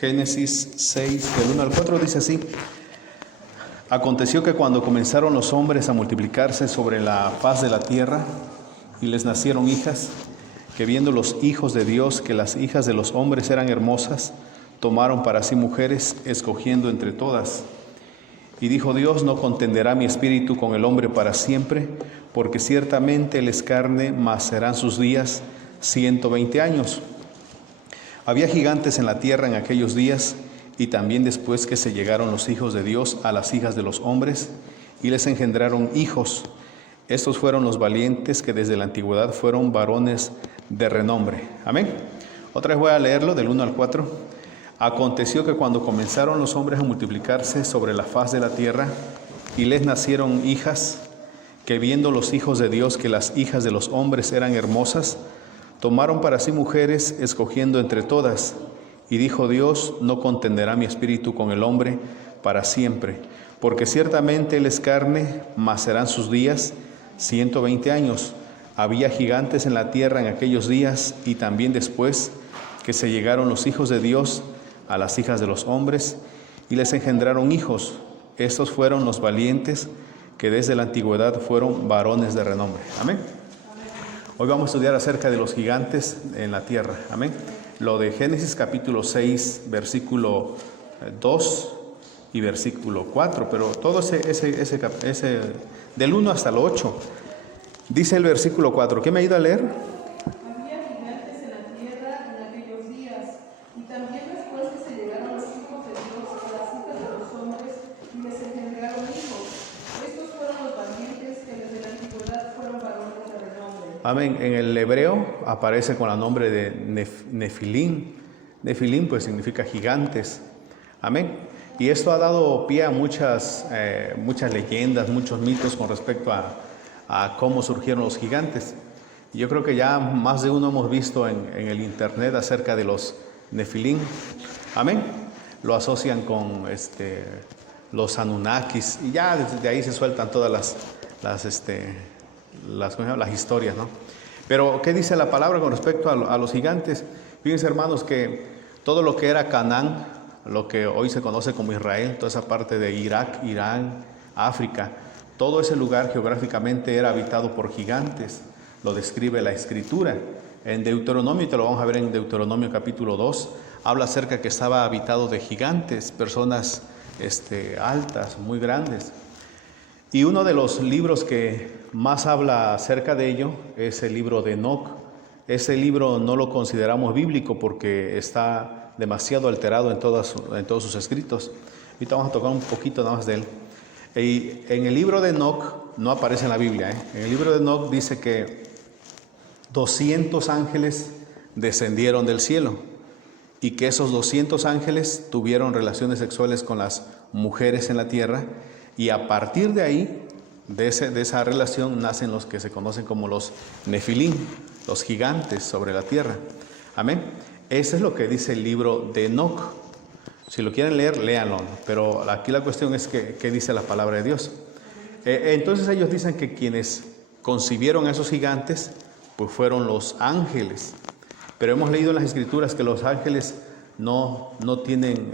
Génesis 6, del 1 al 4 dice así: Aconteció que cuando comenzaron los hombres a multiplicarse sobre la faz de la tierra, y les nacieron hijas, que viendo los hijos de Dios que las hijas de los hombres eran hermosas, tomaron para sí mujeres, escogiendo entre todas. Y dijo Dios: no contenderá mi espíritu con el hombre para siempre, porque ciertamente él es carne, mas serán sus días 120 años. Había gigantes en la tierra en aquellos días, y también después que se llegaron los hijos de Dios a las hijas de los hombres, y les engendraron hijos. Estos fueron los valientes que desde la antigüedad fueron varones de renombre. Amén. Otra vez voy a leerlo del 1 al 4. Aconteció que cuando comenzaron los hombres a multiplicarse sobre la faz de la tierra, y les nacieron hijas, que viendo los hijos de Dios que las hijas de los hombres eran hermosas, tomaron para sí mujeres, escogiendo entre todas. Y dijo Dios: no contenderá mi espíritu con el hombre para siempre, porque ciertamente él es carne, mas serán sus días 120 años. Había gigantes en la tierra en aquellos días, y también después que se llegaron los hijos de Dios a las hijas de los hombres, y les engendraron hijos. Estos fueron los valientes que desde la antigüedad fueron varones de renombre. Amén. Hoy vamos a estudiar acerca de los gigantes en la tierra. Amén. Lo de Génesis capítulo 6, versículo 2 y versículo 4, pero todo ese del 1 hasta el 8. Dice el versículo 4, ¿qué me ha ido a leer? Había gigantes en la tierra en aquellos días, y también después que se llegaron los hijos de Dios a las hijas de los hombres, y les engendraron hijos. Estos fueron los valientes que desde la antigüedad fueron varones de renombre. Amén. En el hebreo aparece con el nombre de Nefilim. Nefilim pues significa gigantes. Amén. Y esto ha dado pie a muchas leyendas, muchos mitos con respecto a cómo surgieron los gigantes. Yo creo que ya más de uno hemos visto en el internet acerca de los Nefilim. Amén. Lo asocian con los Anunnakis, y ya desde ahí se sueltan todas las historias, ¿no? Pero ¿qué dice la palabra con respecto a los gigantes? Fíjense, hermanos, que todo lo que era Canaán, lo que hoy se conoce como Israel, toda esa parte de Irak, Irán, África, todo ese lugar geográficamente era habitado por gigantes. Lo describe la Escritura. En Deuteronomio, te lo vamos a ver en Deuteronomio capítulo 2, habla acerca que estaba habitado de gigantes, personas altas, muy grandes. Y uno de los libros que más habla acerca de ello es el libro de Enoc. Ese libro no lo consideramos bíblico porque está demasiado alterado en todos sus escritos. Ahorita vamos a tocar un poquito nada más de él. Y en el libro de Enoc, no aparece en la Biblia, en el libro de Enoc dice que 200 ángeles descendieron del cielo, y que esos 200 ángeles tuvieron relaciones sexuales con las mujeres en la tierra, y a partir de ahí, de esa relación, nacen los que se conocen como los Nefilim, los gigantes sobre la tierra. Amén. Eso es lo que dice el libro de Enoc. Si lo quieren leer, léanlo, pero aquí la cuestión es qué dice la palabra de Dios. Entonces ellos dicen que quienes concibieron a esos gigantes pues fueron los ángeles, pero hemos leído en las Escrituras que los ángeles no tienen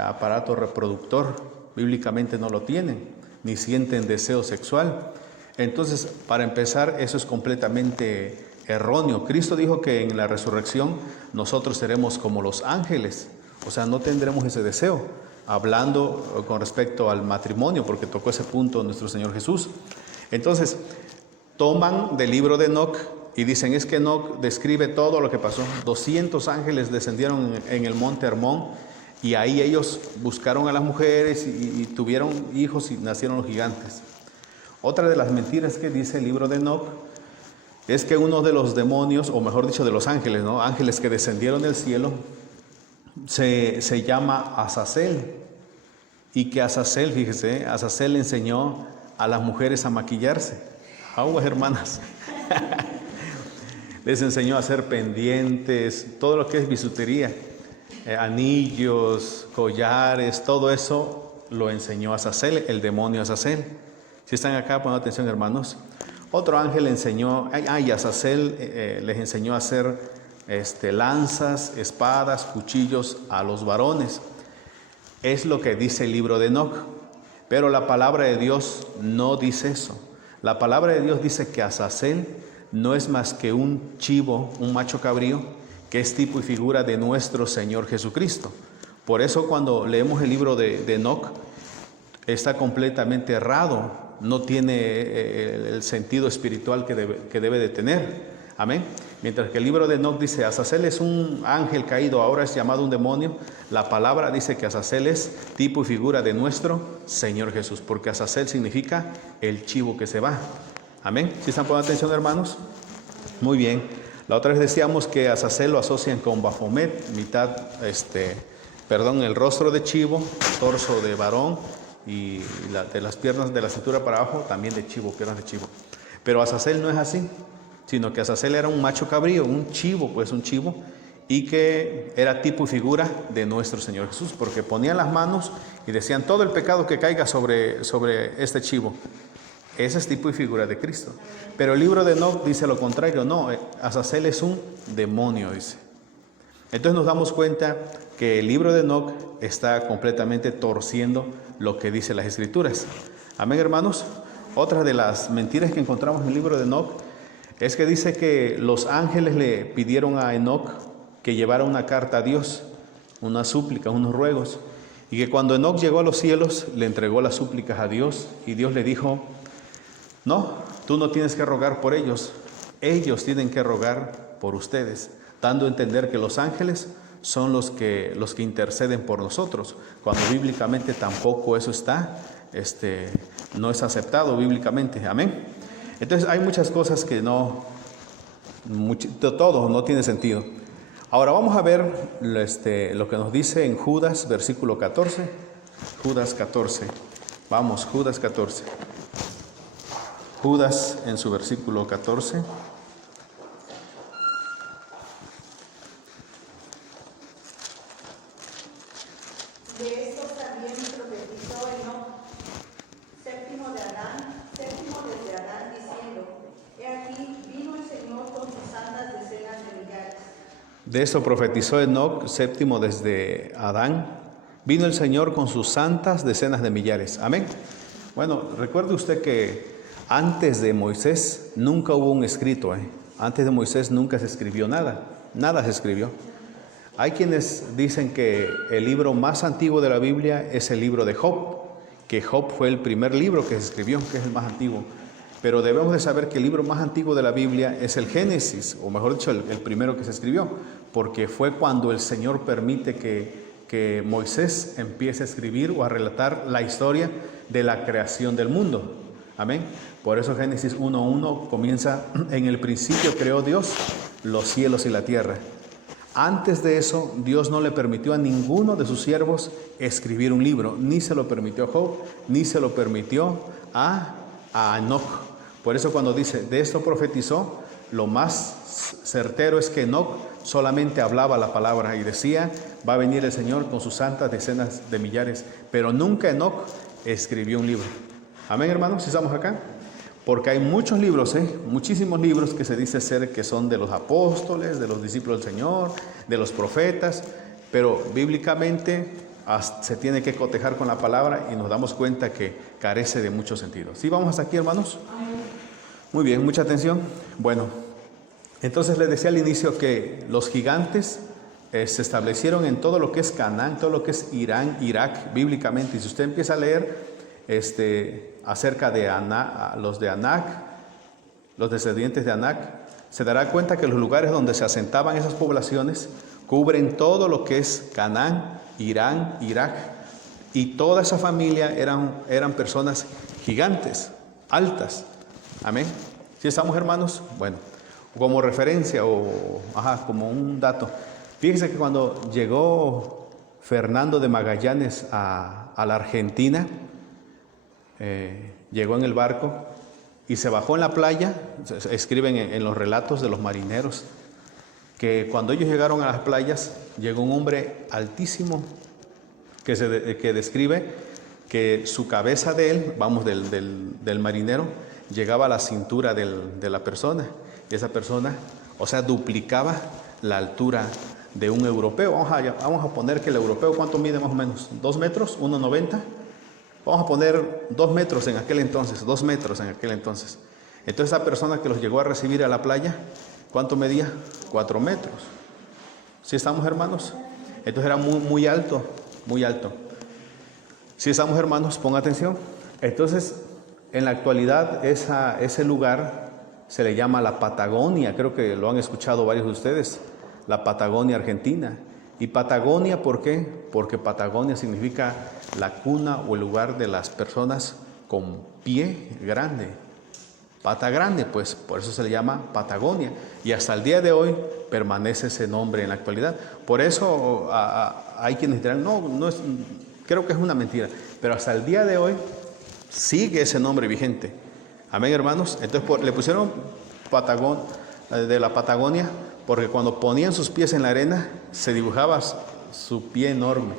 aparato reproductor, bíblicamente no lo tienen, ni sienten deseo sexual. Entonces, para empezar, eso es completamente erróneo. Cristo dijo que en la resurrección nosotros seremos como los ángeles, o sea, no tendremos ese deseo, hablando con respecto al matrimonio, porque tocó ese punto nuestro Señor Jesús. Entonces, toman del libro de Enoc y dicen, es que Enoc describe todo lo que pasó. 200 ángeles descendieron en el monte Hermón, y ahí ellos buscaron a las mujeres y tuvieron hijos y nacieron los gigantes. Otra de las mentiras que dice el libro de Enoc es que uno de los demonios, o mejor dicho de los ángeles, ¿no? Ángeles que descendieron del cielo, se llama Azazel, y que Azazel, fíjese, Azazel enseñó a las mujeres a maquillarse. Aguas, hermanas. Les enseñó a hacer pendientes, todo lo que es bisutería, anillos, collares, todo eso lo enseñó Azazel, el demonio Azazel. Si están acá, pongan atención, hermanos. Otro ángel enseñó, y Azazel les enseñó a hacer lanzas, espadas, cuchillos a los varones. Es lo que dice el libro de Enoc. Pero la palabra de Dios no dice eso. La palabra de Dios dice que Azazel no es más que un chivo, un macho cabrío, que es tipo y figura de nuestro Señor Jesucristo. Por eso cuando leemos el libro de Enoc, está completamente errado, no tiene el sentido espiritual que debe de tener. Amén. Mientras que el libro de Enoc dice, Azazel es un ángel caído, ahora es llamado un demonio, la palabra dice que Azazel es tipo y figura de nuestro Señor Jesús, porque Azazel significa el chivo que se va. Amén. ¿Sí están poniendo atención, hermanos? Muy bien. La otra vez decíamos que Azazel lo asocian con Baphomet, mitad, el rostro de chivo, torso de varón y de las piernas de la cintura para abajo también de chivo, piernas de chivo. Pero Azazel no es así, sino que Azazel era un macho cabrío, un chivo, y que era tipo y figura de nuestro Señor Jesús, porque ponían las manos y decían todo el pecado que caiga sobre este chivo. Ese es tipo y figura de Cristo. Pero el libro de Enoc dice lo contrario, no, Azazel es un demonio, dice. Entonces nos damos cuenta que el libro de Enoc está completamente torciendo lo que dice las Escrituras. Amén, hermanos. Otra de las mentiras que encontramos en el libro de Enoc es que dice que los ángeles le pidieron a Enoc que llevara una carta a Dios, una súplica, unos ruegos, y que cuando Enoc llegó a los cielos le entregó las súplicas a Dios y Dios le dijo, no, tú no tienes que rogar por ellos tienen que rogar por ustedes, dando a entender que los ángeles son los que interceden por nosotros, cuando bíblicamente tampoco eso no es aceptado bíblicamente. Amén. Entonces hay muchas cosas que todo no tiene sentido. Ahora vamos a ver lo que nos dice en Judas, versículo 14. Judas 14. Vamos, Judas 14. Judas en su versículo 14. De esto también profetizó Enoc, séptimo desde Adán, diciendo, he aquí, vino el Señor con sus santas decenas de millares. De esto profetizó Enoc, séptimo desde Adán, vino el Señor con sus santas decenas de millares. Amén. Bueno, recuerde usted que antes de Moisés nunca hubo un escrito. Antes de Moisés nunca se escribió nada. Nada se escribió. Hay quienes dicen que el libro más antiguo de la Biblia es el libro de Job, que Job fue el primer libro que se escribió, que es el más antiguo. Pero debemos de saber que el libro más antiguo de la Biblia es el Génesis, o mejor dicho, el primero que se escribió, porque fue cuando el Señor permite que Moisés empiece a escribir o a relatar la historia de la creación del mundo. Amén. Por eso Génesis 1:1 comienza, en el principio creó Dios los cielos y la tierra. Antes de eso, Dios no le permitió a ninguno de sus siervos escribir un libro, ni se lo permitió a Job, ni se lo permitió a Enoc. Por eso cuando dice, de esto profetizó, lo más certero es que Enoc solamente hablaba la palabra y decía, va a venir el Señor con sus santas decenas de millares, pero nunca Enoc escribió un libro. Amén, hermanos, si estamos acá. Porque hay muchos libros, muchísimos libros que se dice ser que son de los apóstoles, de los discípulos del Señor, de los profetas, pero bíblicamente se tiene que cotejar con la palabra y nos damos cuenta que carece de mucho sentido. ¿Sí vamos hasta aquí, hermanos? Muy bien, mucha atención. Bueno, entonces les decía al inicio que los gigantes se establecieron en todo lo que es Canaán, todo lo que es Irán, Irak, bíblicamente. Y si usted empieza a leer acerca de los de Anac, los descendientes de Anac, se dará cuenta que los lugares donde se asentaban esas poblaciones cubren todo lo que es Canaán, Irán, Irak, y toda esa familia eran personas gigantes, altas. Amén. ¿Sí estamos, hermanos? Bueno, como referencia como un dato, fíjense que cuando llegó Fernando de Magallanes a la Argentina, llegó en el barco y se bajó en la playa. Escriben en los relatos de los marineros que cuando ellos llegaron a las playas, llegó un hombre altísimo que describe que su cabeza de él, del marinero, llegaba a la cintura de la persona, y esa persona, duplicaba la altura de un europeo. Vamos a poner que el europeo, ¿cuánto mide más o menos? ¿2 metros? ¿1,90? Vamos a poner 2 metros en aquel entonces, 2 metros en aquel entonces. Entonces esa persona que los llegó a recibir a la playa, ¿cuánto medía? 4 metros. ¿Sí estamos, hermanos? Entonces era muy, muy alto, muy alto. ¿Sí estamos, hermanos? Pongan atención. Entonces, en la actualidad, ese lugar se le llama la Patagonia. Creo que lo han escuchado varios de ustedes. La Patagonia Argentina. ¿Y Patagonia por qué? Porque Patagonia significa la cuna o el lugar de las personas con pie grande. Pata grande, pues por eso se le llama Patagonia. Y hasta el día de hoy permanece ese nombre en la actualidad. Por eso hay quienes dirán, no es, creo que es una mentira. Pero hasta el día de hoy sigue ese nombre vigente. Amén, hermanos. Entonces le pusieron de la Patagonia porque cuando ponían sus pies en la arena se dibujaba su pie enorme.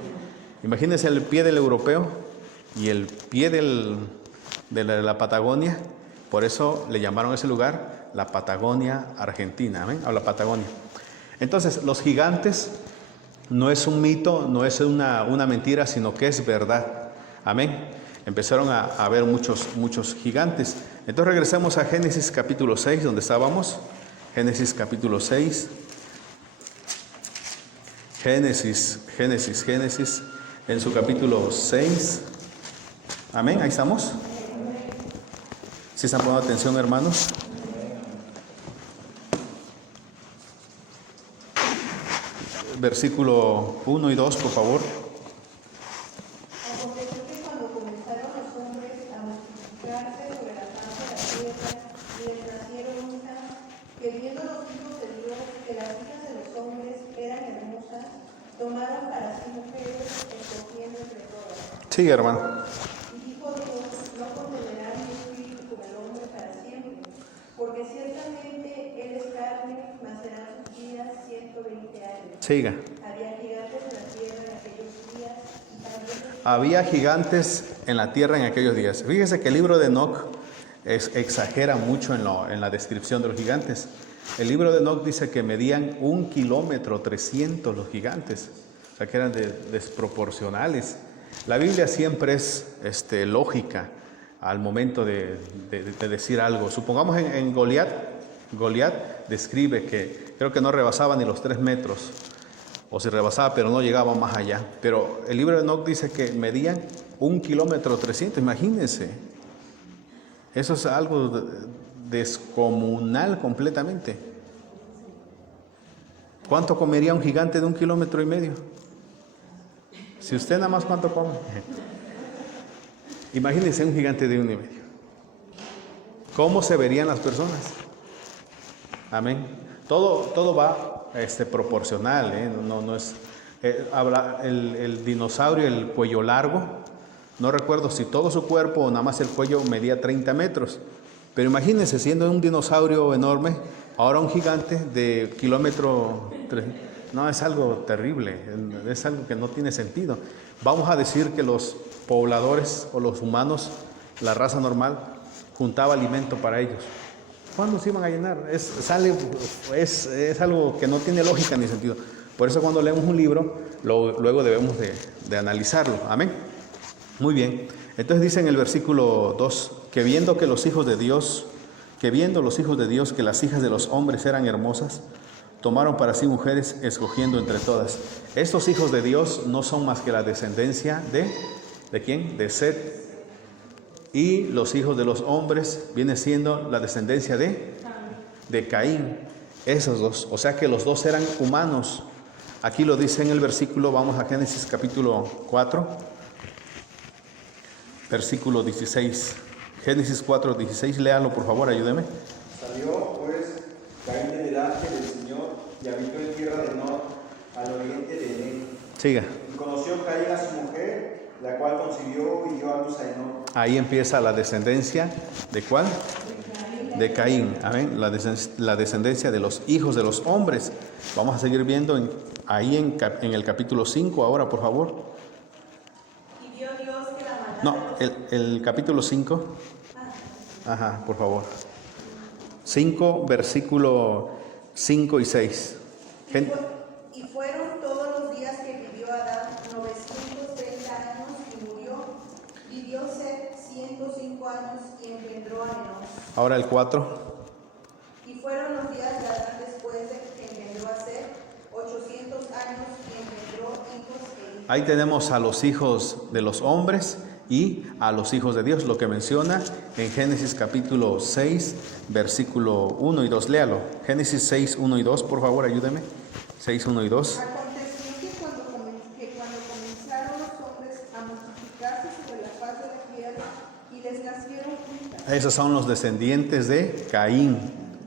Imagínense el pie del europeo y el pie de la Patagonia. Por eso le llamaron a ese lugar la Patagonia Argentina. ¿Amén? O la Patagonia. Entonces, los gigantes no es un mito, no es una mentira, sino que es verdad. Amén. Empezaron a haber muchos gigantes. Entonces regresamos a Génesis capítulo 6, donde estábamos. Génesis capítulo 6. Génesis, en su capítulo 6. Amén, ahí estamos. ¿Sí están poniendo atención, hermanos? Versículo 1 y 2, por favor. Aconteció que cuando comenzaron los hombres a multiplicarse sobre la faz de la tierra y les nacieron hijas, que viendo los hijos de Dios que las hijas de los hombres eran hermosas, tomaron para sí mujeres, escogiendo entre todas. Sí, hermano. Y dijo Dios, no condenará mi espíritu con el hombre para siempre, porque ciertamente él es carne, mas serán sus días 120 años. Siga. Había gigantes en la tierra en aquellos días y también... Había gigantes en la tierra en aquellos días. Fíjese que el libro de Enoc exagera mucho en la descripción de los gigantes. El libro de Enoc dice que medían 1 kilómetro 300 los gigantes, o sea que eran desproporcionales. La Biblia siempre es lógica al momento de decir algo. Supongamos en Goliat describe que creo que no rebasaba ni los 3 metros, o si rebasaba pero no llegaba más allá. Pero el libro de Enoc dice que medían 1 kilómetro 300, imagínense. Eso es algo descomunal completamente. ¿Cuánto comería un gigante de 1,5 kilómetros? Si usted nada más, ¿cuánto come? Imagínense un gigante de 1,5 kilómetros. ¿Cómo se verían las personas? Amén. Todo va proporcional, no es. Habla el dinosaurio, el cuello largo. No recuerdo si todo su cuerpo o nada más el cuello medía 30 metros. Pero imagínense, siendo un dinosaurio enorme, ahora un gigante de kilómetro 3. No, es algo terrible, es algo que no tiene sentido. Vamos a decir que los pobladores o los humanos, la raza normal, juntaba alimento para ellos. ¿Cuándo se iban a llenar? Es algo que no tiene lógica ni sentido. Por eso cuando leemos un libro, luego debemos de analizarlo. Amén. Muy bien. Entonces dice en el versículo 2, que viendo los hijos de Dios que las hijas de los hombres eran hermosas, tomaron para sí mujeres, escogiendo entre todas. Estos hijos de Dios no son más que la descendencia ¿de quién? De Set. Y los hijos de los hombres viene siendo la descendencia de Caín. Esos dos, o sea que los dos eran humanos. Aquí lo dice en el versículo, vamos a Génesis capítulo 4, versículo 16. Génesis 4, 16, léalo por favor, ayúdeme. Salió pues Caín de delante del Señor y habitó en tierra de Nod, al oriente de Edén. Siga. Y conoció Caín a su mujer, la cual concibió y dio a luz a Enoc. Ahí empieza la descendencia, ¿de cuál? De Caín. Amén. La descendencia de los hijos de los hombres. Vamos a seguir viendo ahí en el capítulo 5 ahora, por favor. Y vio Dios que la maldad... No, el capítulo 5. Ajá, por favor. 5, versículo 5 y 6. Y fueron todos los días que vivió Adán 930 años y murió. Vivió Set 105 años y engendró a Enos. Ahora el 4. Y fueron los días de Adán después de que engendró a Set 800 años y engendró hijos e hijas. Ahí tenemos a los hijos de los hombres y a los hijos de Dios, lo que menciona en Génesis capítulo 6, versículo 1 y 2. Léalo. Génesis 6, 1 y 2, por favor, ayúdeme. 6, 1 y 2. Aconteció que cuando comenzaron los hombres a multiplicarse sobre la faz de la tierra y les nacieron hijas, Esos son los descendientes de Caín.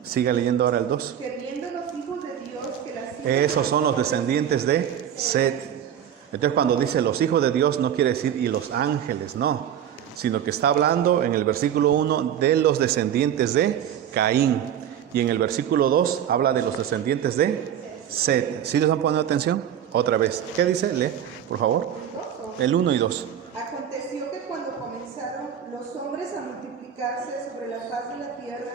Siga leyendo ahora el 2. que viendo los hijos de Dios que las hijas Esos son los descendientes de Set. Entonces cuando dice los hijos de Dios no quiere decir y los ángeles, no, sino que está hablando en el versículo 1 de los descendientes de Caín y en el versículo 2 habla de los descendientes de Set. ¿Sí les han ponido atención? Otra vez. ¿Qué dice? Lee, por favor. El 1 y 2. Aconteció que cuando comenzaron los hombres a multiplicarse sobre la faz de la tierra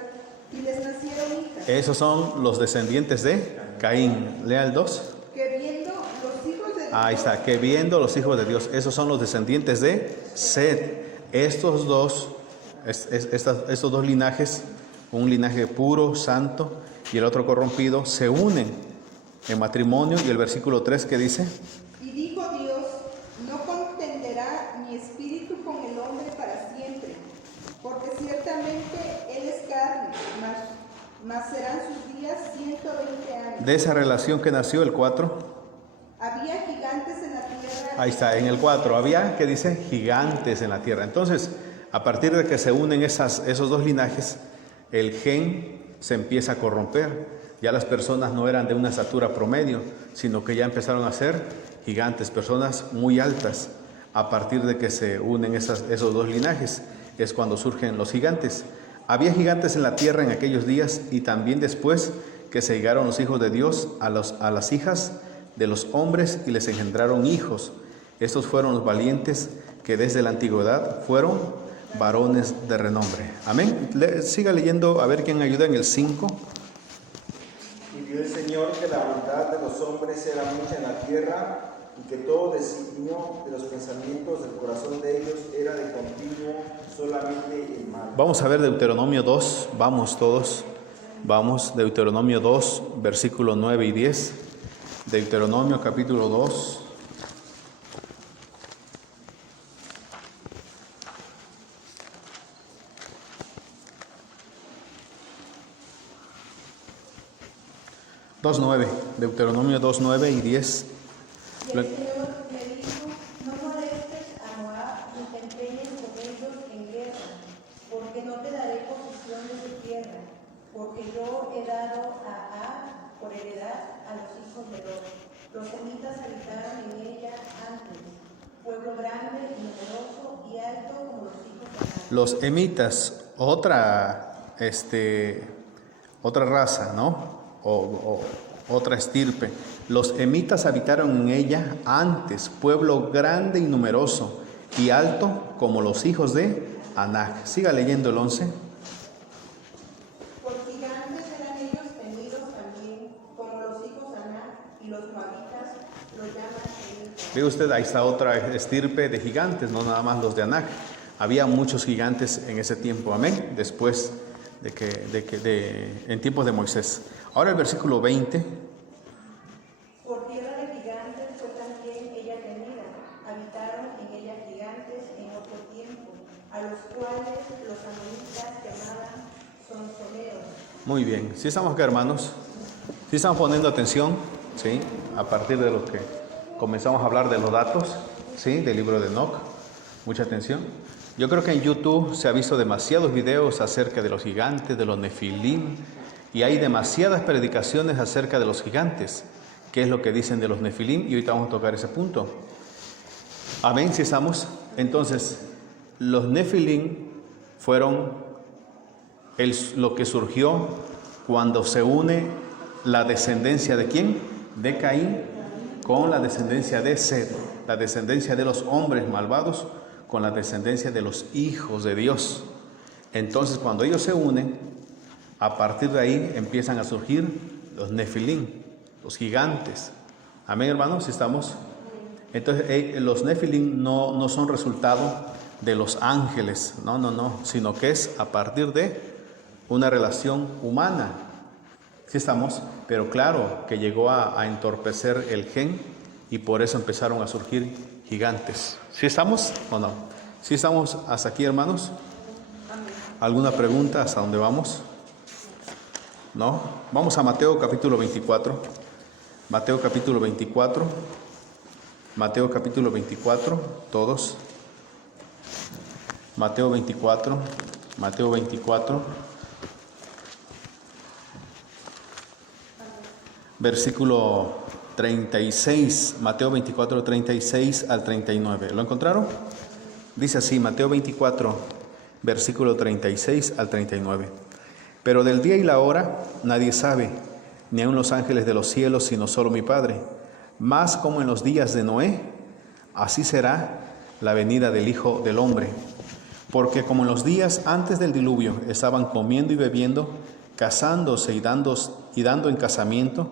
y les nacieron hijas, Esos son los descendientes de Caín. Lea el 2. que viendo los hijos de Dios, Ahí está, que viendo los hijos de Dios, esos son los descendientes de Set. Estos dos linajes, un linaje puro, santo, y el otro corrompido, se unen en matrimonio. Y el versículo 3 que dice, y dijo Dios, no contenderá mi espíritu con el hombre para siempre, porque ciertamente él es carne, mas serán sus días 120 años. de esa relación que nació el 4. Había gigantes en la tierra. Ahí está, en el 4, había, ¿qué dice? Gigantes en la tierra. Entonces, a partir de que se unen esos dos linajes, el gen se empieza a corromper. Ya las personas no eran de una estatura promedio, sino que ya empezaron a ser gigantes, personas muy altas. A partir de que se unen esos dos linajes, es cuando surgen los gigantes. Había gigantes en la tierra en aquellos días y también después que se llegaron los hijos de Dios a las hijas de los hombres y les engendraron hijos. Estos fueron los valientes que desde la antigüedad fueron varones de renombre. Amén. Siga leyendo, a ver quién ayuda en el 5. Y vio el Señor que la maldad de los hombres era mucha en la tierra, y que todo designio de los pensamientos del corazón de ellos era de continuo solamente el mal. Vamos a ver Deuteronomio 2, vamos todos, vamos, Deuteronomio 2, versículo 9 y 10. Deuteronomio capítulo 2. Deuteronomio 2, 9 y 10. Y el Señor le dijo, no molestes a Moab ni te empeñes con ellos en guerra, porque no te daré posesión de su tierra, porque yo he dado a por heredad a los hijos de Lot. Los semitas habitaron en ella antes, pueblo grande y numeroso y alto como los hijos de Adán. Los emitas, otra raza, ¿no? O otra estirpe. Los emitas habitaron en ella antes, pueblo grande y numeroso y alto como los hijos de Anac. Siga leyendo el 11. Por gigantes eran ellos temidos también, como los hijos de Anac, y los moabitas los llaman semitas. Ve usted, ahí está otra estirpe de gigantes, no nada más los de Anac. Había muchos gigantes en ese tiempo, amén, después en tiempos de Moisés. Ahora el versículo 20. Por tierra de gigantes fue también ella tenida. Habitaron en ella gigantes en otro tiempo, a los cuales los amonitas llamaban sonzoneos. Muy bien, ¿sí estamos acá, hermanos? ¿Sí estamos poniendo atención? ¿Sí? A partir de lo que comenzamos a hablar de los datos, ¿sí? Del libro de Enoc. Mucha atención. Yo creo que en YouTube se ha visto demasiados videos acerca de los gigantes, de los nefilim, y hay demasiadas predicaciones acerca de los gigantes. ¿Qué es lo que dicen de los nefilim? Y ahorita vamos a tocar ese punto. Amén, ¿sí estamos? Entonces, los nefilim fueron lo que surgió cuando se une la descendencia de ¿quién? De Caín con la descendencia de Set, la descendencia de los hombres malvados con la descendencia de los hijos de Dios. Entonces, cuando ellos se unen, a partir de ahí empiezan a surgir los nefilim. los gigantes. Amén, hermanos, ¿sí estamos? Entonces, los Nefilim no son resultado de los ángeles, no, sino que es a partir de una relación humana. ¿Sí estamos? Pero claro, que llegó a entorpecer el gen y por eso empezaron a surgir gigantes. ¿Sí estamos o no? ¿Sí estamos hasta aquí, hermanos? ¿Alguna pregunta hasta dónde vamos? ¿No? Vamos a Mateo capítulo 24. Mateo capítulo 24. Mateo capítulo 24, todos. Mateo 24. Mateo 24. Versículo 36. Mateo 24, 36 al 39. ¿Lo encontraron? Dice así, Mateo 24, versículo 36 al 39. Pero del día y la hora nadie sabe, ni aun los ángeles de los cielos, sino solo mi Padre. Mas como en los días de Noé, así será la venida del Hijo del Hombre. Porque como en los días antes del diluvio estaban comiendo y bebiendo, casándose y dando en casamiento,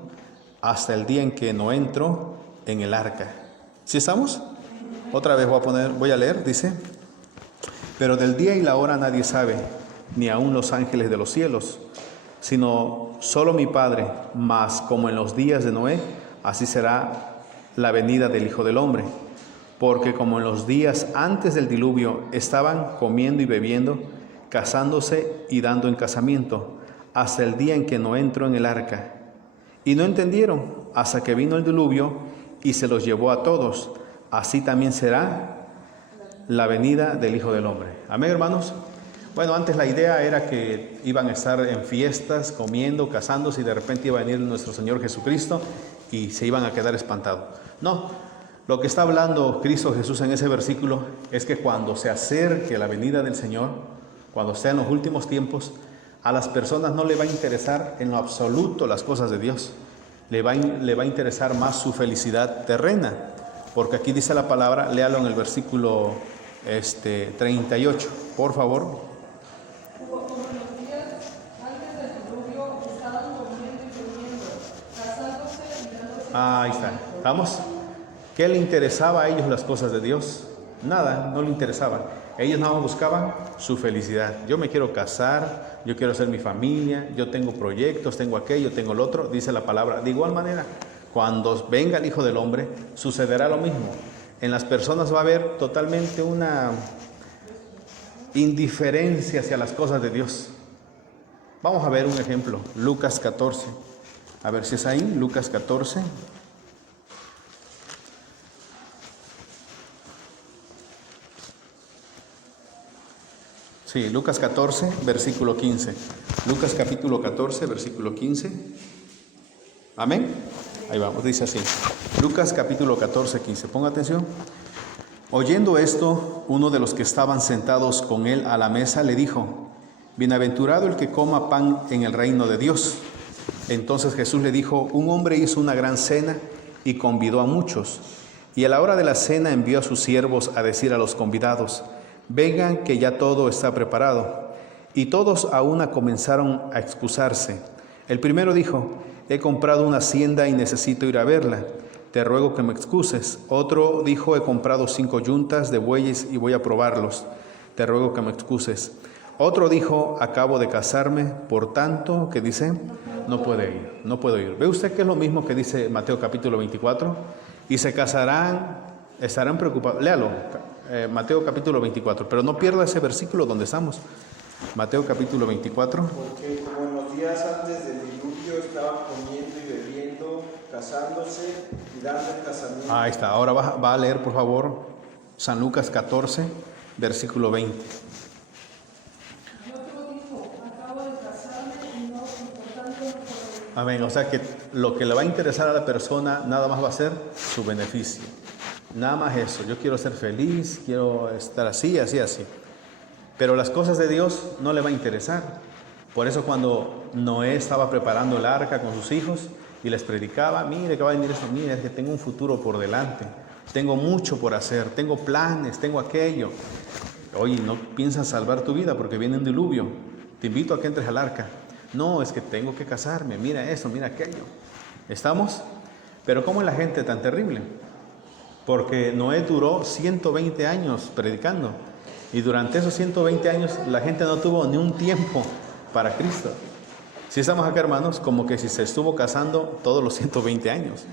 hasta el día en que Noé entró en el arca. ¿Sí estamos? Otra vez voy a leer, dice: pero del día y la hora nadie sabe, ni aun los ángeles de los cielos, sino solo mi Padre. Mas como en los días de Noé, así será la venida del Hijo del Hombre. Porque como en los días antes del diluvio estaban comiendo y bebiendo, casándose y dando en casamiento, hasta el día en que Noé entró en el arca. Y no entendieron hasta que vino el diluvio y se los llevó a todos. Así también será la venida del Hijo del Hombre. Amén, hermanos. Bueno, antes la idea era que iban a estar en fiestas, comiendo, casándose, y de repente iba a venir nuestro Señor Jesucristo y se iban a quedar espantados. No, lo que está hablando Cristo Jesús en ese versículo es que cuando se acerque la venida del Señor, cuando sea en los últimos tiempos, a las personas no le va a interesar en lo absoluto las cosas de Dios. Le va a interesar más su felicidad terrena. Porque aquí dice la palabra, léalo en el versículo 38, por favor. Como en los días antes del diluvio estaban comiendo y bebiendo, casándose y dándose. Ahí está. ¿Vamos? ¿Qué le interesaba a ellos las cosas de Dios? Nada, no le interesaba. Ellos nada más buscaban su felicidad. Yo me quiero casar, yo quiero hacer mi familia, yo tengo proyectos, tengo aquello, tengo lo otro, dice la palabra. De igual manera, cuando venga el Hijo del Hombre, sucederá lo mismo. En las personas va a haber totalmente una indiferencia hacia las cosas de Dios. Vamos a ver un ejemplo, Lucas 14. A ver si es ahí, Lucas 14. Sí, Lucas 14, versículo 15. Lucas capítulo 14, versículo 15. Amén. Ahí vamos, dice así. Lucas capítulo 14, 15. Ponga atención. Oyendo esto, uno de los que estaban sentados con él a la mesa le dijo: bienaventurado el que coma pan en el reino de Dios. Entonces Jesús le dijo: un hombre hizo una gran cena y convidó a muchos. Y a la hora de la cena envió a sus siervos a decir a los convidados: vengan, que ya todo está preparado. Y todos a una comenzaron a excusarse. El primero dijo: he comprado una hacienda y necesito ir a verla. Te ruego que me excuses. Otro dijo: he comprado 5 yuntas de bueyes y voy a probarlos. Te ruego que me excuses. Otro dijo: acabo de casarme, por tanto, ¿qué dice? No puedo ir. ¿Ve usted que es lo mismo que dice Mateo capítulo 24? Y se casarán, estarán preocupados. Léalo, Mateo capítulo 24, pero no pierda ese versículo donde estamos. Mateo capítulo 24. Porque como en los días antes del diluvio estaban comiendo y bebiendo, casándose y dando en casamiento. Ahí está, ahora va a leer por favor San Lucas 14, versículo 20. Y otro dijo: acabo de casarme y por tanto no puedo ir. Amén, o sea que lo que le va a interesar a la persona nada más va a ser su beneficio. Nada más eso, yo quiero ser feliz, quiero estar así. Pero las cosas de Dios no le va a interesar. Por eso cuando Noé estaba preparando el arca con sus hijos y les predicaba: mire que va a venir esto, mire, es que tengo un futuro por delante, tengo mucho por hacer, tengo planes, tengo aquello. Oye, no piensas salvar tu vida porque viene un diluvio, te invito a que entres al arca. No, es que tengo que casarme, mira eso, mira aquello. ¿Estamos? Pero ¿cómo es la gente tan terrible? Porque Noé duró 120 años predicando. Y durante esos 120 años la gente no tuvo ni un tiempo para Cristo. Si estamos acá, hermanos, como que si se estuvo casando todos los 120 años.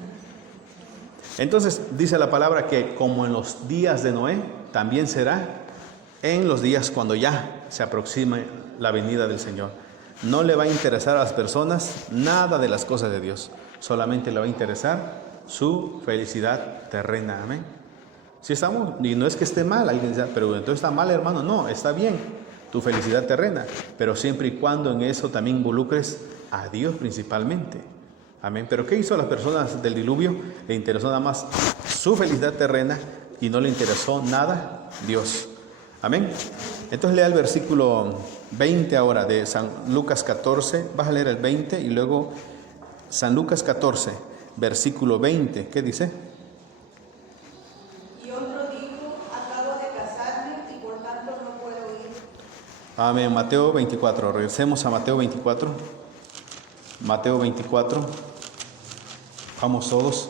Entonces dice la palabra que como en los días de Noé, también será en los días cuando ya se aproxime la venida del Señor. No le va a interesar a las personas nada de las cosas de Dios. Solamente le va a interesar su felicidad terrena. Amén. Si estamos, y no es que esté mal, alguien dice, pero entonces está mal, hermano. No, está bien tu felicidad terrena, pero siempre y cuando en eso también involucres a Dios principalmente. Amén. Pero ¿qué hizo las personas del diluvio? Le interesó nada más su felicidad terrena y no le interesó nada Dios. Amén. Entonces lea el versículo 20 ahora de San Lucas 14. Vas a leer el 20 y luego San Lucas 14, versículo 20. ¿Qué dice? Y otro dijo, acabo de casarme y por tanto no puedo ir. Amén. Mateo 24. Regresemos a Mateo 24. Mateo 24. Vamos todos.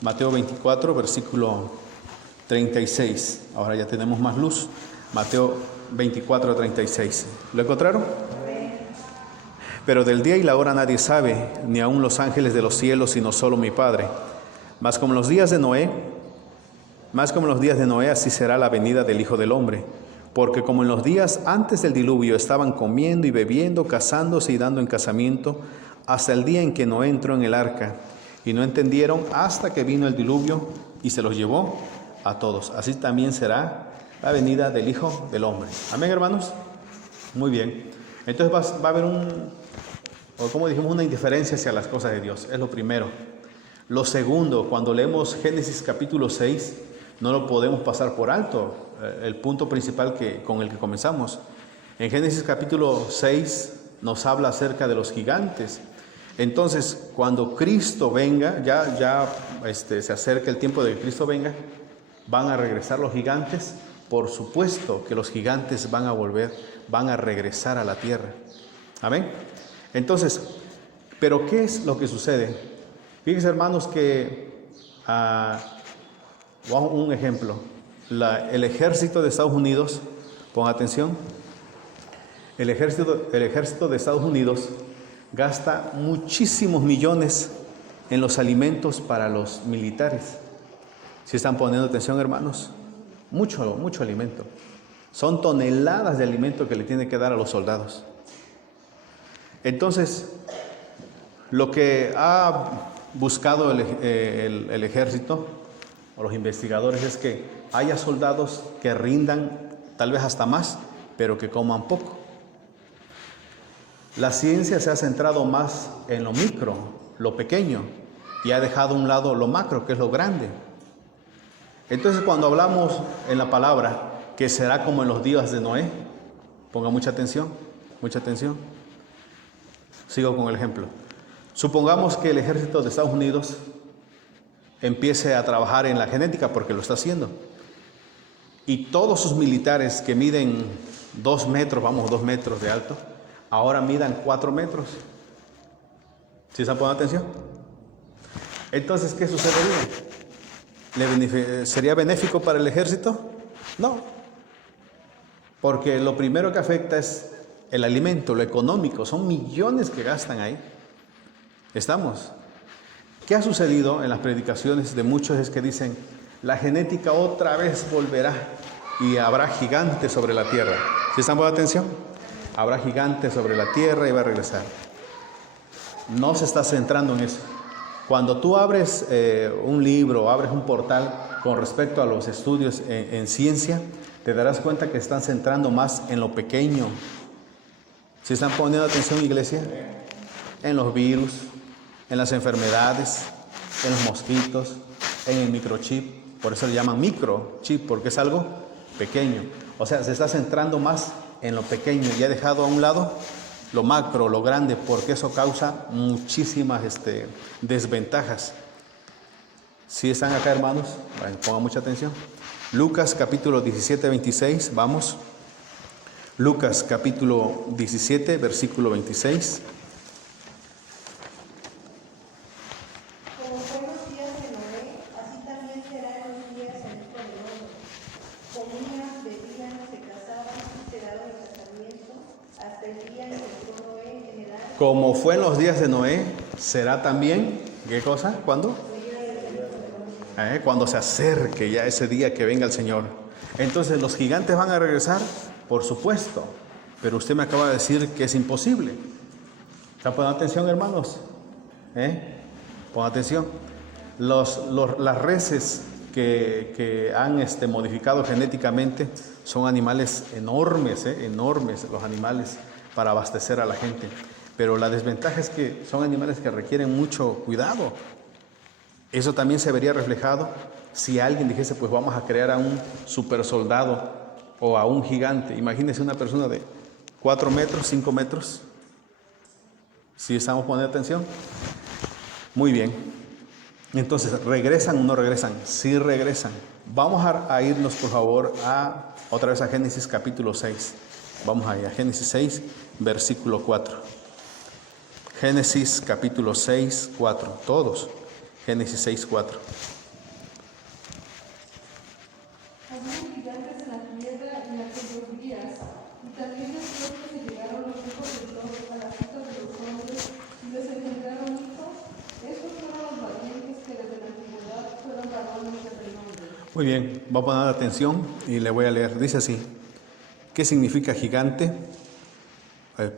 Mateo 24, versículo 36. Ahora ya tenemos más luz. Mateo 24, 36. ¿Lo encontraron? Pero del día y la hora nadie sabe, ni aun los ángeles de los cielos, sino solo mi Padre. Mas como en los días de Noé, así será la venida del Hijo del Hombre. Porque como en los días antes del diluvio estaban comiendo y bebiendo, casándose y dando en casamiento, hasta el día en que Noé entró en el arca, y no entendieron hasta que vino el diluvio y se los llevó a todos. Así también será la venida del Hijo del Hombre. Amén, hermanos. Muy bien. Entonces va a haber una indiferencia hacia las cosas de Dios. Es lo primero. Lo segundo, cuando leemos Génesis capítulo 6, no lo podemos pasar por alto. El punto principal con el que comenzamos. En Génesis capítulo 6 nos habla acerca de los gigantes. Entonces, cuando Cristo venga, se acerca el tiempo de que Cristo venga, van a regresar los gigantes. Por supuesto que los gigantes van a regresar a la tierra. Amén. Entonces, ¿pero qué es lo que sucede? Fíjense, hermanos, que un ejemplo, el ejército de Estados Unidos, pon atención, el ejército de Estados Unidos gasta muchísimos millones en los alimentos para los militares. ¿Sí están poniendo atención, hermanos? Mucho alimento. Son toneladas de alimento que le tiene que dar a los soldados. Entonces, lo que ha buscado el ejército o los investigadores es que haya soldados que rindan tal vez hasta más, pero que coman poco. La ciencia se ha centrado más en lo micro, lo pequeño, y ha dejado a un lado lo macro, que es lo grande. Entonces, cuando hablamos en la palabra que será como en los días de Noé, ponga mucha atención. Sigo con el ejemplo. Supongamos que el ejército de Estados Unidos empiece a trabajar en la genética, porque lo está haciendo. Y todos sus militares que miden 2 metros, 2 metros de alto, ahora midan 4 metros. ¿Sí están poniendo atención? Entonces, ¿qué sucedería? ¿Sería benéfico para el ejército? No. Porque lo primero que afecta es el alimento, lo económico. Son millones que gastan ahí. ¿Estamos? ¿Qué ha sucedido en las predicaciones de muchos? Es que dicen, la genética otra vez volverá y habrá gigantes sobre la tierra. ¿Sí están poniendo atención? Habrá gigantes sobre la tierra y va a regresar. No se está centrando en eso. Cuando tú abres un libro, abres un portal con respecto a los estudios en ciencia, te darás cuenta que están centrando más en lo pequeño. ¿Sí están poniendo atención, iglesia? En los virus, en las enfermedades, en los mosquitos, en el microchip. Por eso le llaman microchip, porque es algo pequeño. O sea, se está centrando más en lo pequeño y ha dejado a un lado lo macro, lo grande, porque eso causa muchísimas desventajas. ¿Sí están acá, hermanos? Bueno, pongan mucha atención. Lucas capítulo 17, 26, vamos. Lucas capítulo 17, versículo 26. como fue en los días de Noé, será también, ¿qué cosa? ¿Cuándo? Cuando se acerque ya ese día que venga el Señor. Entonces, ¿los gigantes van a regresar? Por supuesto, pero usted me acaba de decir que es imposible. ¿Están poniendo atención, hermanos? Pon atención. Las reses que han modificado genéticamente son animales enormes, enormes los animales para abastecer a la gente. Pero la desventaja es que son animales que requieren mucho cuidado. Eso también se vería reflejado si alguien dijese, pues vamos a crear a un super soldado o a un gigante. Imagínese una persona de 4 metros, 5 metros. ¿Sí estamos poniendo atención? Muy bien. Entonces, ¿regresan o no regresan? Sí regresan. Vamos a irnos, por favor, otra vez a Génesis capítulo 6. Vamos a Génesis 6, versículo 4. Génesis capítulo 6, 4. Todos. Génesis 6, 4. Habían gigantes en la tierra en aquellos días, y también después que se llegaron los hijos de Dios a las hijas de los hombres y les engendraron hijos. Estos fueron los valientes que desde la antigüedad fueron varones de renombre. Muy bien, va a poner atención y le voy a leer. Dice así: ¿qué significa gigante?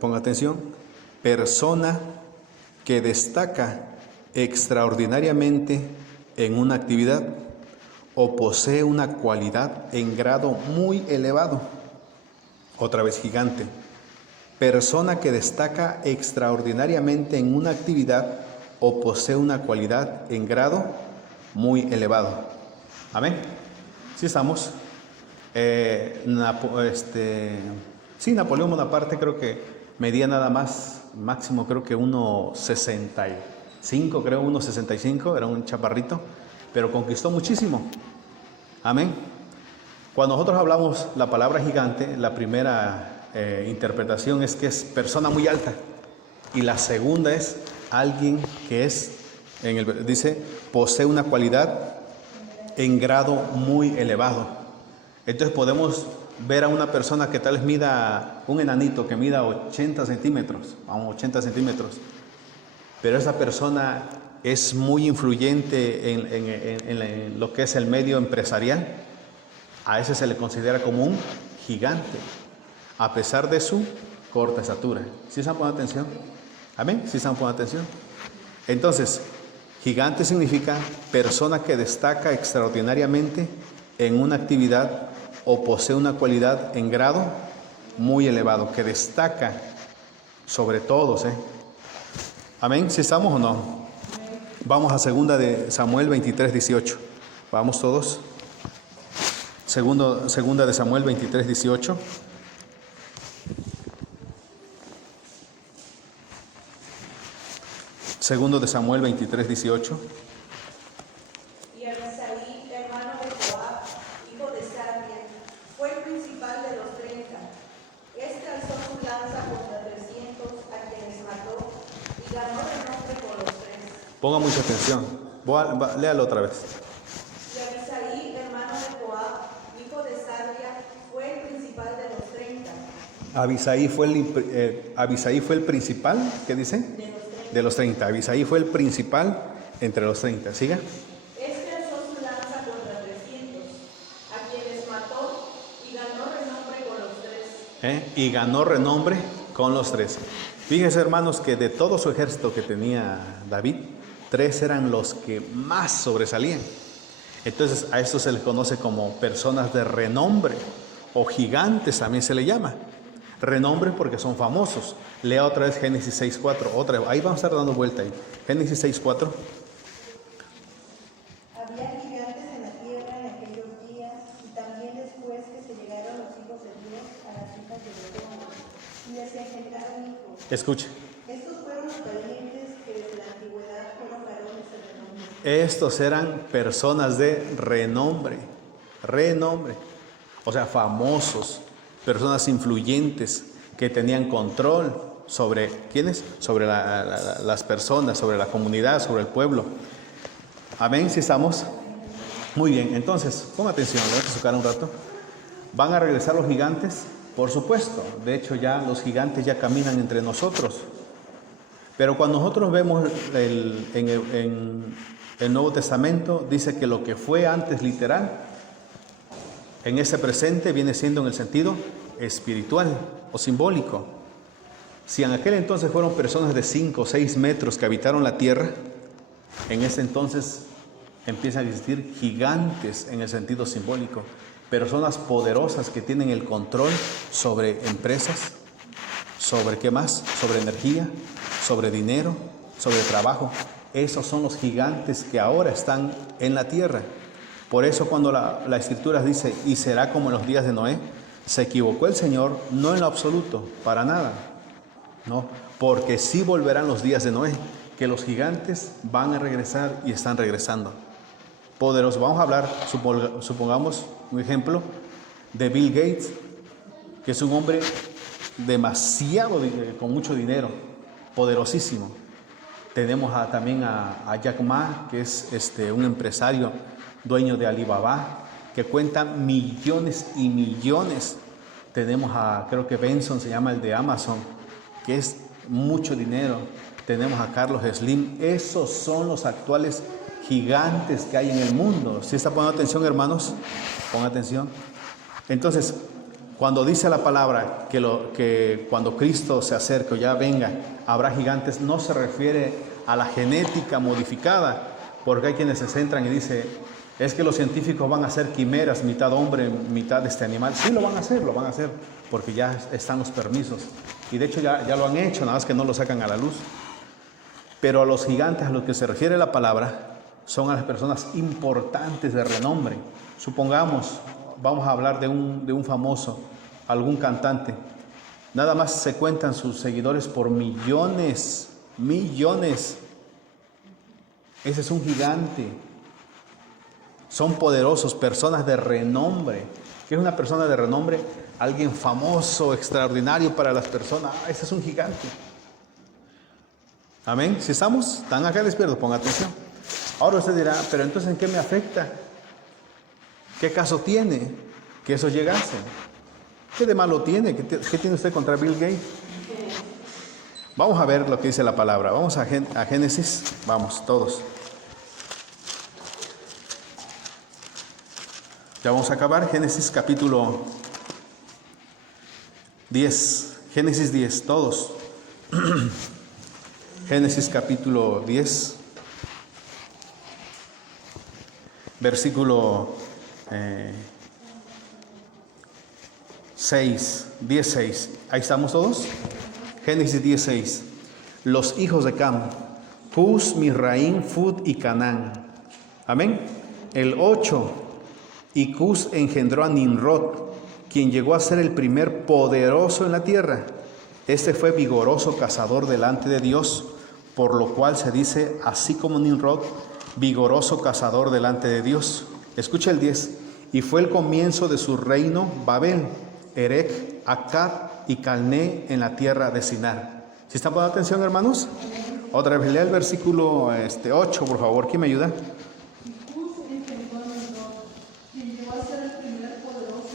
Ponga atención. Persona que destaca extraordinariamente en una actividad o posee una cualidad en grado muy elevado. Otra vez, gigante. Persona que destaca extraordinariamente en una actividad o posee una cualidad en grado muy elevado. Amén. ¿Sí estamos? Napoleón Bonaparte creo que medía nada más, máximo creo que 1,65, creo 1,65, era un chaparrito, pero conquistó muchísimo. Amén. Cuando nosotros hablamos la palabra gigante, la primera interpretación es que es persona muy alta, y la segunda es alguien que dice, posee una cualidad en grado muy elevado. Entonces podemos ver a una persona que tal vez mida, un enanito que mida 80 centímetros, vamos, 80 centímetros, pero esa persona es muy influyente en lo que es el medio empresarial. A ese se le considera como un gigante, a pesar de su corta estatura. ¿Sí están poniendo atención? ¿Amén? ¿Sí están poniendo atención? Entonces, gigante significa persona que destaca extraordinariamente en una actividad o posee una cualidad en grado muy elevado, que destaca sobre todos. Amén. ¿Sí estamos o no? Vamos a segunda de Samuel 23, 18. Vamos todos. Segunda de Samuel 23, 18. Segundo de Samuel 23, 18. Y Abisaí, hermano de Joab, hijo de Sarvia, fue el principal de los 30. Este alzó su lanza contra 300, a quienes mató, y ganó renombre con los 3. Ponga mucha atención. Léalo otra vez. Y Abisaí, hermano de Joab, hijo de Sarvia, fue el principal de los 30. Abisaí fue el principal, ¿qué dice? De los 30. Abisaí fue el principal entre los 30. ¿Siga? Este alzó su lanza contra 300, a quienes mató, y ganó renombre con los 3. Y ganó renombre con los 3. Fíjense, hermanos, que de todo su ejército que tenía David, 3 eran los que más sobresalían. Entonces a estos se les conoce como personas de renombre, o gigantes también se le llama. Renombre porque son famosos. Lea otra vez Génesis 6.4. Otra vez. Ahí vamos a estar dando vuelta ahí. Génesis 6.4. Había gigantes en la tierra en aquellos días, y también después que se llegaron los hijos de Dios a las hijas de los hombres, y les engendraron hijos. Escuche. Estos fueron los valientes que desde la antigüedad fueron varones de renombre. Estos eran personas de renombre. Renombre. O sea, famosos. Personas influyentes que tenían control sobre, ¿quiénes? Sobre las personas, sobre la comunidad, sobre el pueblo. Amén, ¿sí estamos? Muy bien, entonces, pongan atención, voy a tocar un rato. ¿Van a regresar los gigantes? Por supuesto, de hecho ya los gigantes ya caminan entre nosotros. Pero cuando nosotros vemos en el Nuevo Testamento, dice que lo que fue antes literal, en ese presente viene siendo en el sentido espiritual o simbólico. Si en aquel entonces fueron personas de 5 o 6 metros que habitaron la tierra, en ese entonces empiezan a existir gigantes en el sentido simbólico, personas poderosas que tienen el control sobre empresas, sobre ¿qué más? Sobre energía, sobre dinero, sobre trabajo. Esos son los gigantes que ahora están en la tierra. Por eso cuando la Escritura dice, y será como en los días de Noé, se equivocó el Señor, no en lo absoluto, para nada, no, porque sí volverán los días de Noé, que los gigantes van a regresar y están regresando. Poderosos. Vamos a hablar, supongamos un ejemplo de Bill Gates, que es un hombre demasiado, con mucho dinero, poderosísimo. Tenemos también a Jack Ma, que es un empresario, dueño de Alibaba, que cuenta millones y millones. Tenemos creo que Benson se llama, el de Amazon, que es mucho dinero. Tenemos a Carlos Slim. Esos son los actuales gigantes que hay en el mundo. ¿Sí está poniendo atención, hermanos? Pongan atención. Entonces, cuando dice la palabra que cuando Cristo se acerque o ya venga, habrá gigantes, no se refiere a la genética modificada, porque hay quienes se centran y dicen, es que los científicos van a hacer quimeras, mitad hombre, mitad animal. Sí, lo van a hacer, porque ya están los permisos. Y de hecho ya lo han hecho, nada más que no lo sacan a la luz. Pero a los gigantes a los que se refiere la palabra son a las personas importantes de renombre. Supongamos, vamos a hablar de un famoso, algún cantante. Nada más se cuentan sus seguidores por millones. Ese es un gigante. Son poderosos, personas de renombre. ¿Qué es una persona de renombre? Alguien famoso, extraordinario para las personas. Ese es un gigante. Amén. Si están acá despiertos, pongan atención. Ahora usted dirá, pero entonces ¿en qué me afecta? ¿Qué caso tiene que eso llegase? ¿Qué de malo tiene? ¿Qué tiene usted contra Bill Gates? Vamos a ver lo que dice la palabra. Vamos a Génesis. Vamos, todos. Ya vamos a acabar. Génesis capítulo 10. Génesis 10, todos. Génesis capítulo 10. Versículo 10:6. Ahí estamos todos. Génesis 10:6. Los hijos de Cam: Cus, Misraim, Fud y Canaán. Amén. El 8. Y Cus engendró a Nimrod, quien llegó a ser el primer poderoso en la tierra. Este fue vigoroso cazador delante de Dios, por lo cual se dice, así como Nimrod, vigoroso cazador delante de Dios. Escucha el 10. Y fue el comienzo de su reino Babel, Erech, Akkad y Calné en la tierra de Sinar. ¿Sí están poniendo atención, hermanos? Otra vez lea el versículo 8, por favor. ¿Quién me ayuda?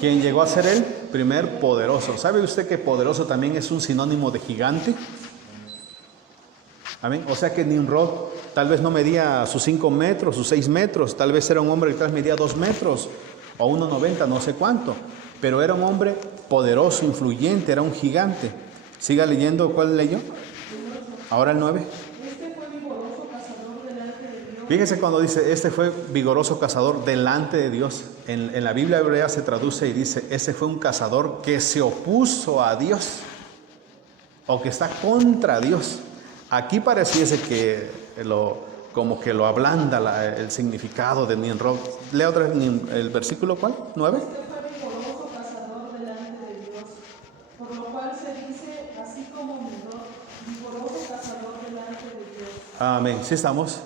Quien llegó a ser el primer poderoso. ¿Sabe usted que poderoso también es un sinónimo de gigante? Amén. O sea que Nimrod tal vez no medía sus 5 metros, sus 6 metros. Tal vez era un hombre que tal vez medía 2 metros o 1,90, no sé cuánto. Pero era un hombre poderoso, influyente, era un gigante. Siga leyendo. ¿Cuál leyó? Ahora el 9. Fíjese cuando dice, este fue vigoroso cazador delante de Dios. En la Biblia hebrea se traduce y dice, ese fue un cazador que se opuso a Dios o que está contra Dios. Aquí pareciese que como que lo ablanda el significado de Nimrod. Lea otra vez el versículo, ¿cuál? 9. Este fue vigoroso cazador delante de Dios, por lo cual se dice, así como Nimrod, vigoroso cazador delante de Dios. Amén. ¿Sí estamos?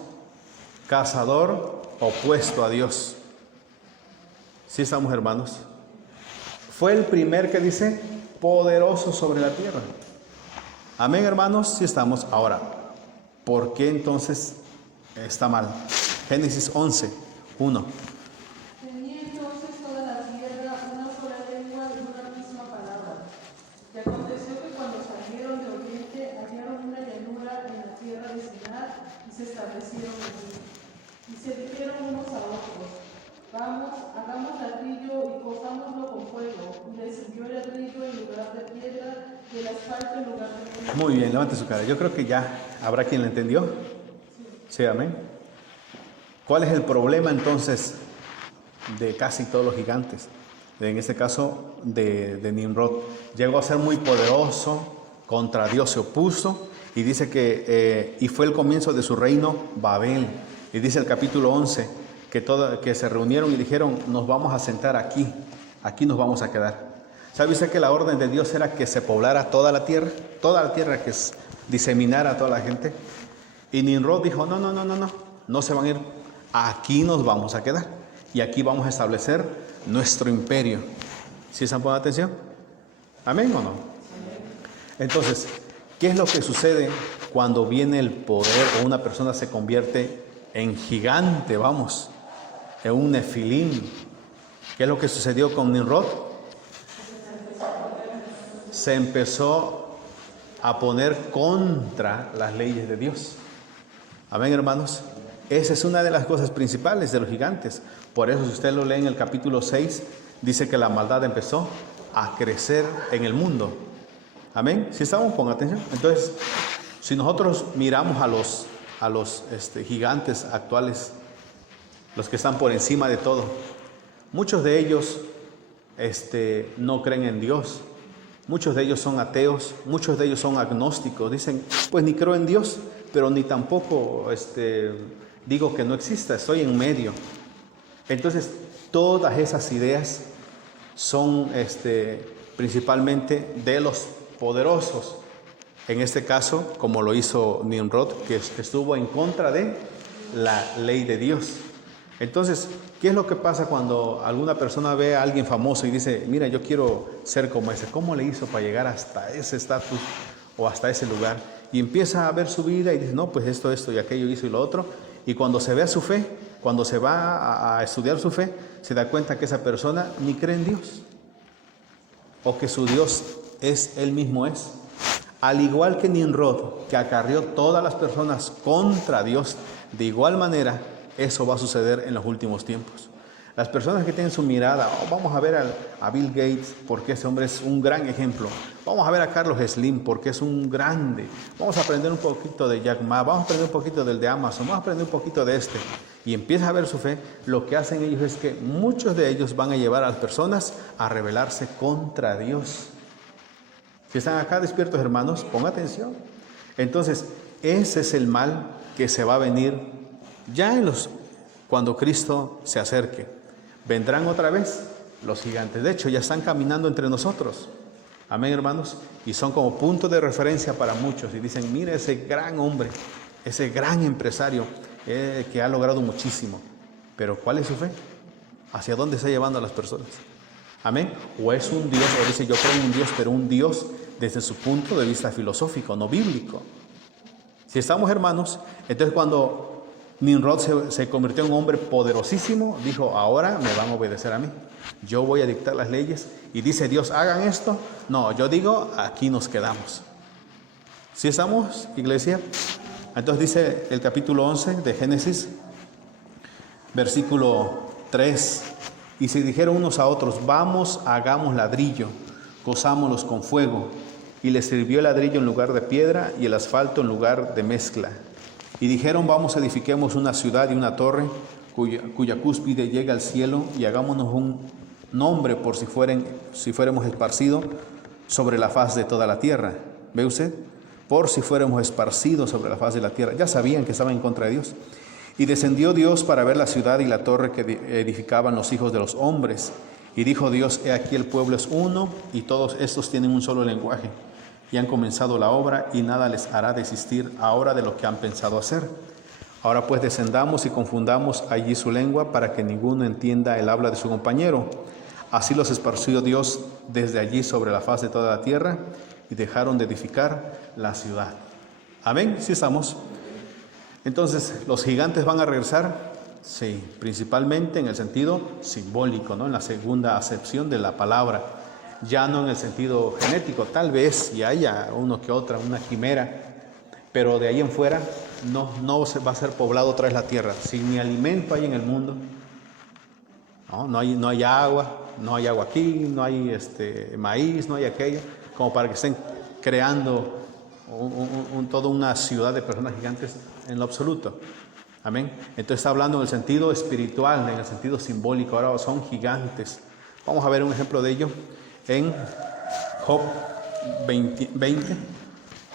Cazador opuesto a Dios. ¿Sí estamos, hermanos? Fue el primer que dice poderoso sobre la tierra. Amén, hermanos. Sí estamos. Ahora, ¿por qué entonces está mal? Génesis 11, 1. Tenía entonces toda la tierra una sola lengua y una misma palabra. Y aconteció que cuando salieron de oriente hallaron una llanura en la Muy bien, levante su cara. Yo creo que ya habrá quien le entendió. Sí, amén. ¿Cuál es el problema entonces de casi todos los gigantes? En este caso de Nimrod. Llegó a ser muy poderoso, contra Dios se opuso y dice que y fue el comienzo de su reino Babel. Y dice el capítulo 11 que se reunieron y dijeron, nos vamos a sentar aquí nos vamos a quedar. ¿Sabe usted que la orden de Dios era que se poblara toda la tierra, que diseminara a toda la gente? Y Nimrod dijo, no se van a ir, aquí nos vamos a quedar y aquí vamos a establecer nuestro imperio. ¿Sí están poniendo atención? ¿Amén o no? Entonces, ¿qué es lo que sucede cuando viene el poder o una persona se convierte en gigante, en un nefilim? ¿Qué es lo que sucedió con Nimrod? Se empezó a poner contra las leyes de Dios. Amén, hermanos. Esa es una de las cosas principales de los gigantes. Por eso, si usted lo lee en el capítulo 6, dice que la maldad empezó a crecer en el mundo. Amén. Si estamos, pongan atención. Entonces, si nosotros miramos a los gigantes actuales, los que están por encima de todo, muchos de ellos no creen en Dios. Muchos de ellos son ateos, muchos de ellos son agnósticos. Dicen, pues ni creo en Dios, pero ni tampoco digo que no exista, estoy en medio. Entonces, todas esas ideas son principalmente de los poderosos. En este caso, como lo hizo Nimrod, que estuvo en contra de la ley de Dios. Entonces, ¿qué es lo que pasa cuando alguna persona ve a alguien famoso y dice, mira, yo quiero ser como ese? ¿Cómo le hizo para llegar hasta ese estatus o hasta ese lugar? Y empieza a ver su vida y dice, no, pues esto y aquello hizo y lo otro. Y cuando se ve a su fe, cuando se va a estudiar su fe, se da cuenta que esa persona ni cree en Dios. O que su Dios Él mismo es. Al igual que Nimrod, que acarrió todas las personas contra Dios, de igual manera, eso va a suceder en los últimos tiempos. Las personas que tienen su mirada, vamos a ver a Bill Gates, porque ese hombre es un gran ejemplo. Vamos a ver a Carlos Slim, porque es un grande. Vamos a aprender un poquito de Jack Ma, vamos a aprender un poquito del de Amazon, vamos a aprender un poquito de Y empieza a ver su fe. Lo que hacen ellos es que muchos de ellos van a llevar a las personas a rebelarse contra Dios. Si están acá despiertos, hermanos, pongan atención. Entonces, ese es el mal que se va a venir ya cuando Cristo se acerque. Vendrán otra vez los gigantes. De hecho, ya están caminando entre nosotros. Amén, hermanos. Y son como punto de referencia para muchos. Y dicen, mira ese gran hombre, ese gran empresario que ha logrado muchísimo. Pero ¿cuál es su fe? ¿Hacia dónde está llevando a las personas? Amén. O es un Dios, o dice, yo creo en un Dios, pero un Dios desde su punto de vista filosófico, no bíblico. Si estamos, hermanos, entonces cuando Nimrod se convirtió en un hombre poderosísimo, dijo, ahora me van a obedecer a mí. Yo voy a dictar las leyes. Y dice Dios, hagan esto. No, yo digo, aquí nos quedamos. ¿Sí estamos, iglesia? Entonces dice el capítulo 11 de Génesis, versículo 3. Y se dijeron unos a otros, vamos, hagamos ladrillo, cozámoslos con fuego. Y les sirvió el ladrillo en lugar de piedra y el asfalto en lugar de mezcla. Y dijeron, vamos, edifiquemos una ciudad y una torre cuya cúspide llega al cielo y hagámonos un nombre por si fuéramos esparcidos sobre la faz de toda la tierra. ¿Ve usted? Por si fuéramos esparcidos sobre la faz de la tierra. Ya sabían que estaban en contra de Dios. Y descendió Dios para ver la ciudad y la torre que edificaban los hijos de los hombres. Y dijo Dios, he aquí el pueblo es uno y todos estos tienen un solo lenguaje. Y han comenzado la obra y nada les hará desistir ahora de lo que han pensado hacer. Ahora pues descendamos y confundamos allí su lengua para que ninguno entienda el habla de su compañero. Así los esparció Dios desde allí sobre la faz de toda la tierra y dejaron de edificar la ciudad. Amén, ¿sí estamos? Entonces, ¿los gigantes van a regresar? Sí, principalmente en el sentido simbólico, ¿no? En la segunda acepción de la palabra. Ya no en el sentido genético, tal vez y haya uno que otra, una quimera, pero de ahí en fuera no se va a ser poblado otra vez la tierra. Si ni alimento hay en el mundo, no hay agua, no hay agua aquí, no hay maíz, no hay aquello, como para que estén creando toda una ciudad de personas gigantes en lo absoluto. Amén. Entonces está hablando en el sentido espiritual, en el sentido simbólico. Ahora son gigantes. Vamos a ver un ejemplo de ello en Job 20.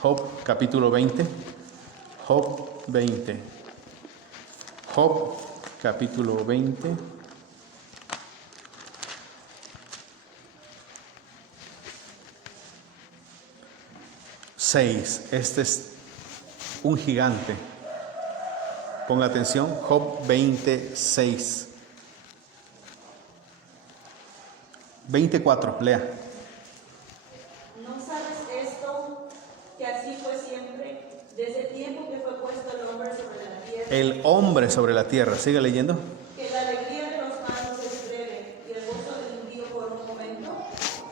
Job capítulo 20. Job 20. Job capítulo 20. Este es un gigante. Ponga atención, Job 26. 24, lea. ¿No sabes esto? Que así fue siempre, desde el tiempo que fue puesto el hombre sobre la tierra. El hombre sobre la tierra. Sigue leyendo. Que la alegría de los malos es breve y el gozo del impío por un momento.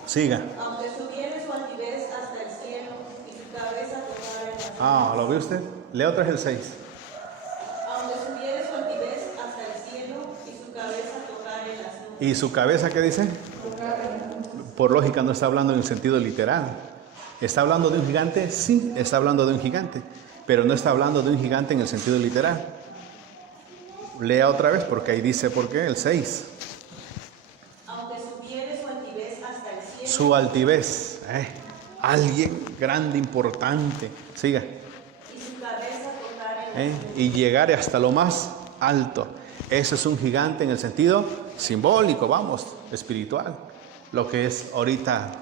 Siga. Aunque subiere su altivez hasta el cielo y su cabeza tocare en la ¿Lo ve usted? Lea otra vez el 6. Aunque subiere su altivez hasta el cielo y su cabeza tocare en las nubes. ¿Y su cabeza qué dice? Por lógica no está hablando en el sentido literal. ¿Está hablando de un gigante? Sí, está hablando de un gigante. Pero no está hablando de un gigante en el sentido literal. Lea otra vez porque ahí dice por qué, el 6. Aunque subiere su altivez hasta el cielo. Su altivez. Alguien grande, importante. Siga. Y su cabeza tocare en las nubes. Y llegar hasta lo más alto. Ese es un gigante en el sentido simbólico, vamos, espiritual. Lo que es ahorita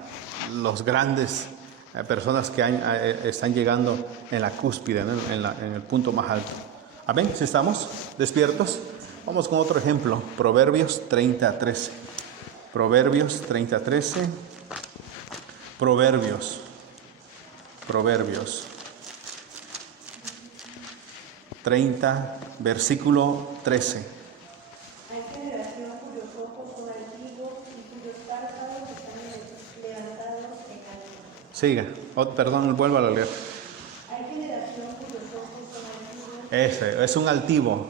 los grandes personas que están llegando en la cúspide, ¿no? en el punto más alto. Amén, si estamos despiertos. Vamos con otro ejemplo, Proverbios 30:13. Proverbios 30:13. Proverbios 30, versículo 13. Hay generación cuyos ojos son altivos y cuyos párpados están levantados en alto. Siga. Perdón, vuelvo a leer. Hay generación cuyos ojos son altivos. Ese es un altivo.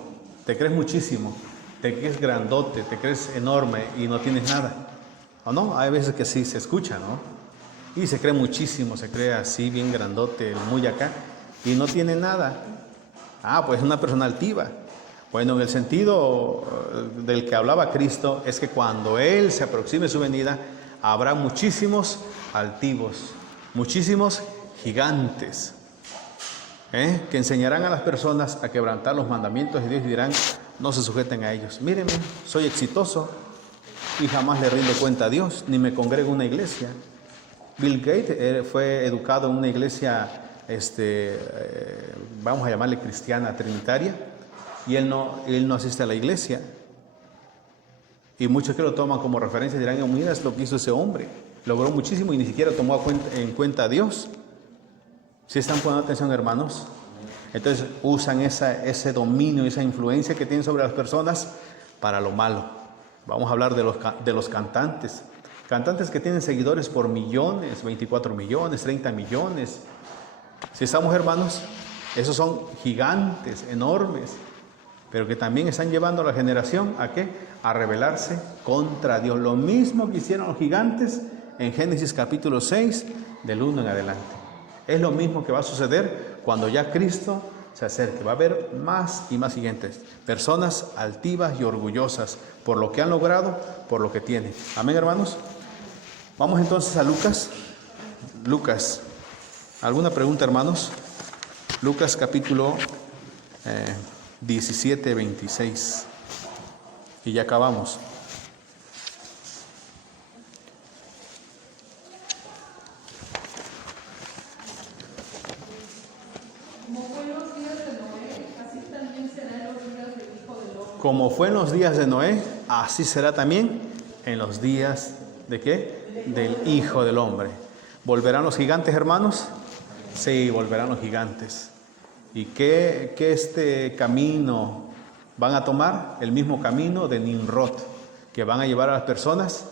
Te crees muchísimo. Te crees grandote, te crees enorme y no tienes nada. ¿O no? Hay veces que sí se escucha, ¿no? Y se cree muchísimo, se cree así, bien grandote, muy acá, y no tiene nada. Pues es una persona altiva. Bueno, en el sentido del que hablaba Cristo, es que cuando Él se aproxime su venida, habrá muchísimos altivos, muchísimos gigantes, que enseñarán a las personas a quebrantar los mandamientos de Dios y dirán, no se sujeten a ellos. Mírenme, soy exitoso y jamás le rindo cuenta a Dios, ni me congrego en una iglesia. Bill Gates fue educado en una iglesia, vamos a llamarle cristiana trinitaria, y él no asiste a la iglesia. Y muchos que lo toman como referencia y dirán, mira, es lo que hizo ese hombre. Logró muchísimo y ni siquiera tomó en cuenta a Dios. ¿Sí están poniendo atención, hermanos? Entonces usan ese dominio, esa influencia que tienen sobre las personas para lo malo. Vamos a hablar de los cantantes. Cantantes que tienen seguidores por millones, 24 millones, 30 millones. ¿Sí estamos, hermanos? Esos son gigantes, enormes, pero que también están llevando a la generación ¿a qué? A rebelarse contra Dios. Lo mismo que hicieron los gigantes en Génesis capítulo 6, del 1 en adelante. Es lo mismo que va a suceder cuando ya Cristo se acerque. Va a haber más y más gigantes, personas altivas y orgullosas por lo que han logrado, por lo que tienen. Amén, hermanos. Vamos entonces a Lucas. Lucas. ¿Alguna pregunta, hermanos? Lucas capítulo 17, 26. Y ya acabamos. Como fue en los días de Noé, así será también en los días ¿de qué? Del Hijo del Hombre. ¿Volverán los gigantes, hermanos? Sí, volverán los gigantes. ¿Y qué camino van a tomar? El mismo camino de Nimrod, que van a llevar a las personas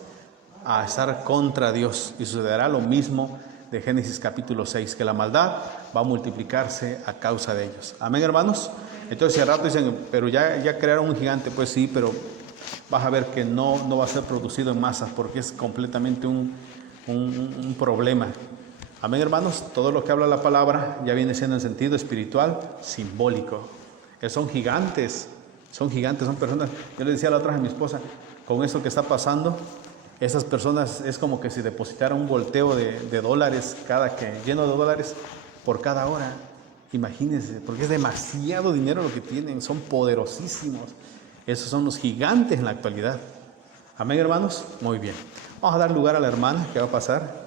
a estar contra Dios. Y sucederá lo mismo de Génesis capítulo 6, que la maldad va a multiplicarse a causa de ellos. Amén, hermanos. Entonces, si al rato dicen, pero ya crearon un gigante, pues sí, pero vas a ver que no va a ser producido en masas porque es completamente un problema. Amén, hermanos. Todo lo que habla la palabra ya viene siendo en sentido espiritual, simbólico. Son gigantes, son personas. Yo le decía la otra vez a mi esposa, con esto que está pasando, esas personas es como que si depositaran un volteo de dólares, lleno de dólares por cada hora. Imagínense, porque es demasiado dinero lo que tienen, son poderosísimos. Esos son los gigantes en la actualidad. Amén, hermanos. Muy bien. Vamos a dar lugar a la hermana que va a pasar.